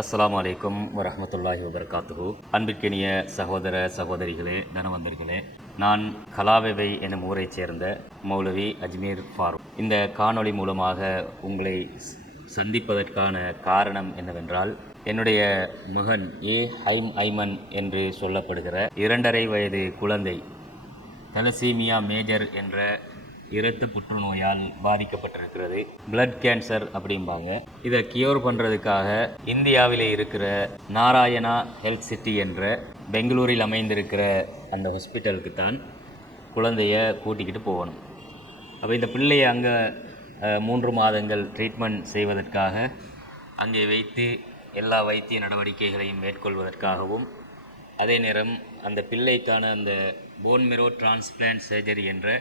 அஸ்ஸலாமு அலைக்கும் வரஹ்மத்துல்லாஹி வபரகாத்துஹு. அன்பிற்கினிய சகோதர சகோதரிகளே, தனவந்தர்களே, நான் கலாவேவை எனும் ஊரைச் சேர்ந்த மௌலவி அஜ்மீர் ஃபாரூக். இந்த காணொளி மூலமாக உங்களை சந்திப்பதற்கான காரணம் என்னவென்றால், என்னுடைய மகன் ஹைம் ஐமன் என்று சொல்லப்படுகிற 2.5 வயது குழந்தை தலசீமியா மேஜர் என்ற இரத்த புற்றுநோயால் பாதிக்கப்பட்டிருக்கிறது. பிளட் கேன்சர் அப்படிம்பாங்க. இதை கியூர் பண்ணுறதுக்காக இந்தியாவிலே இருக்கிற நாராயணா ஹெல்த் சிட்டி என்ற பெங்களூரில் அமைந்திருக்கிற அந்த ஹாஸ்பிட்டலுக்கு தான் குழந்தைய கூட்டிக்கிட்டு போகணும். அப்போ இந்த பிள்ளையை அங்கே 3 மாதங்கள் ட்ரீட்மெண்ட் செய்வதற்காக அங்கே வைத்து எல்லா வைத்திய நடவடிக்கைகளையும் மேற்கொள்வதற்காகவும், அதே நேரம் அந்த பிள்ளைக்கான அந்த போன் மெரோ டிரான்ஸ்பிளான்ட் சர்ஜரி என்ற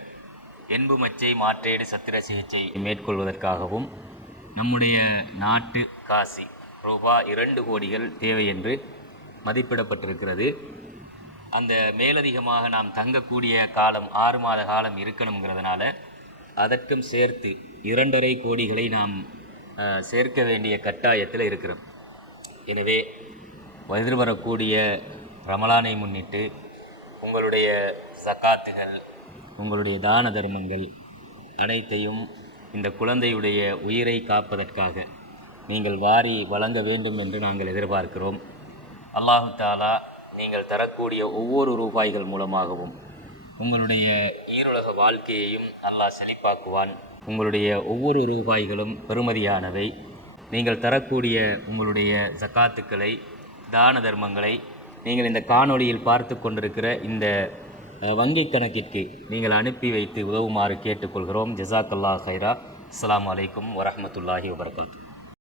எண்பு மச்சை மாற்றேடு சத்திர சிகிச்சை மேற்கொள்வதற்காகவும் நம்முடைய நாட்டு காசி ரூபாய் 2 கோடிகள் தேவை என்று மதிப்பிடப்பட்டிருக்கிறது. அந்த மேலதிகமாக நாம் தங்கக்கூடிய காலம் 6 மாத காலம் இருக்கணுங்கிறதுனால அதற்கும் சேர்த்து 2.5 கோடிகளை நாம் சேர்க்க வேண்டிய கட்டாயத்தில் இருக்கிறோம். எனவே எதிர்வரக்கூடிய ரமலானை முன்னிட்டு உங்களுடைய சகாத்துகள், உங்களுடைய தான தர்மங்கள் அனைத்தையும் இந்த குழந்தையுடைய உயிரை காப்பதற்காக நீங்கள் வாரி வழங்க வேண்டும் என்று நாங்கள் எதிர்பார்க்கிறோம். அல்லாஹு தஆலா நீங்கள் தரக்கூடிய ஒவ்வொரு ரூபாய்கள் மூலமாகவும் உங்களுடைய ஈருலக வாழ்க்கையையும் அல்லாஹ் செழிப்பாக்குவான். உங்களுடைய ஒவ்வொரு ரூபாய்களும் பெறுமதியானவை. நீங்கள் தரக்கூடிய உங்களுடைய ஜகாத்துக்களை, தான தர்மங்களை நீங்கள் இந்த காணொளியில் பார்த்து கொண்டிருக்கிற இந்த வங்கி கணக்கிற்கு நீங்கள் அனுப்பி வைத்து உதவுமாறு கேட்டுக்கொள்கிறோம். ஜஸாக்கல்லாஹ் ஹைரா. அஸ்ஸலாமு அலைக்கும் வரஹ்மத்துல்லாஹி வபரகாத்துஹு.